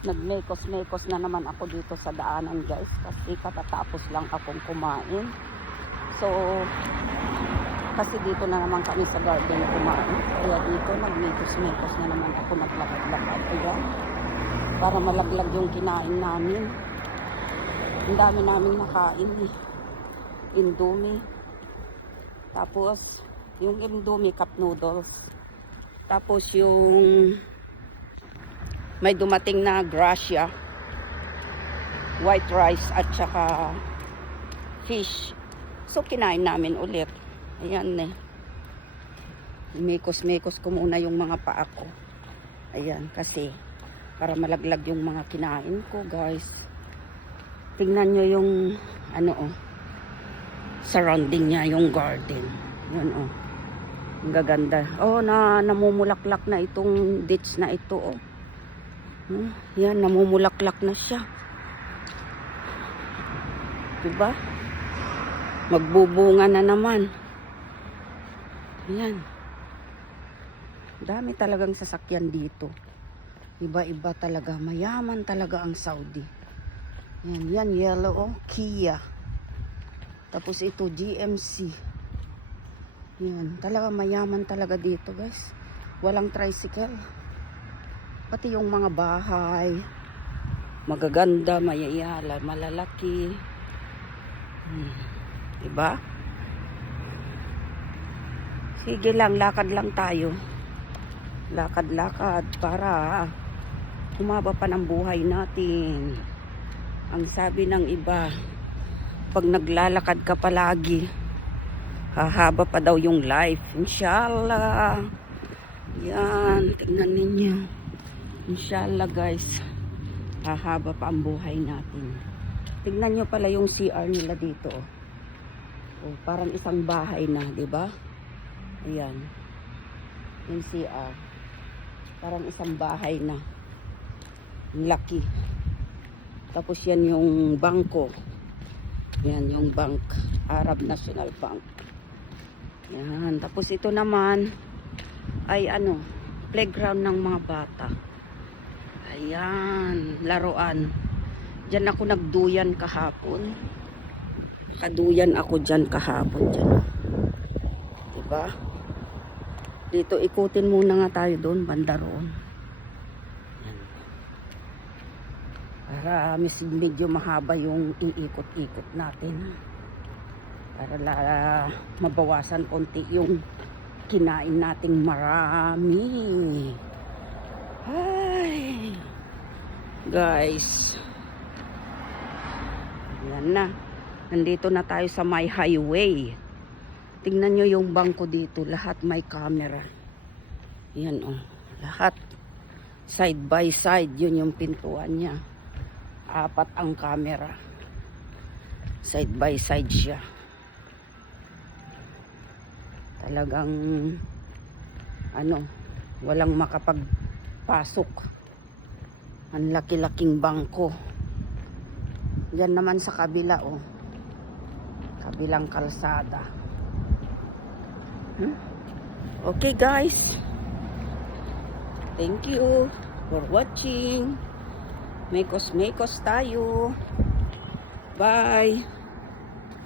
Nagmekos-mekos na naman ako dito sa daanan, guys, kasi katatapos lang akong kumain. So kasi dito na naman kami sa garden kumain, kaya dito nagmekos-mekos na naman ako, naglakad-lakad. Ayan, para malaglag yung kinain namin. Ang dami namin nakain, Indomie. Tapos yung Indomie cup noodles. Tapos yung may dumating na Gracia, white rice at saka fish. So kinain namin ulit. Ayan eh. Mekos-mekos ko muna yung mga paa ko. Ayan, kasi para malaglag yung mga kinain ko, guys. Tingnan nyo yung ano oh, surrounding niya, yung garden. Yun oh. Ang gaganda. Oh, namumulaklak na itong ditch na ito oh. Yan, namumulaklak na siya. Diba? Magbubunga na naman. Yan. Dami talagang sasakyan dito. Iba-iba talaga. Mayaman talaga ang Saudi. Yan, yan, yellow, oh, Kia. Tapos ito, GMC. Yan, talaga mayaman talaga dito, guys. Walang tricycle. Pati yung mga bahay, magaganda, mayayala, malalaki. Diba? Sige lang, lakad lang tayo. Lakad-lakad para humaba pa ng buhay natin. Ang sabi ng iba, pag naglalakad ka palagi, hahaba pa daw yung life. Inshallah. Yan, tingnan ninyo. Inshallah, guys, hahaba pa ang buhay natin. Tignan nyo pala yung CR nila dito. Oh, parang isang bahay na, di ba? Ayan. Yung CR. Parang isang bahay na. Laki. Tapos yan yung bangko. Yan yung bank. Arab National Bank. Yan. Tapos ito naman ay ano, playground ng mga bata. Ayan, laruan. Diyan ako nagduyan kahapon. Kaduyan ako diyan kahapon diyan. Diba? Dito ikutin muna nga tayo doon, banda roon. Ayan. Para medyo mahaba yung iikot-ikot natin. Para mabawasan konti yung kinain nating marami. Ay, guys, yan na, nandito na tayo sa may highway. Tingnan nyo yung bangko dito, lahat may camera. Yan oh, lahat side by side. Yun yung pintuan niya, 4 ang camera, side by side siya. Talagang ano, walang makapagpasok. Ang laki-laking bangko. Yan naman sa kabila oh, kabilang kalsada. Okay, guys, thank you for watching. Mekos-mekos tayo. Bye.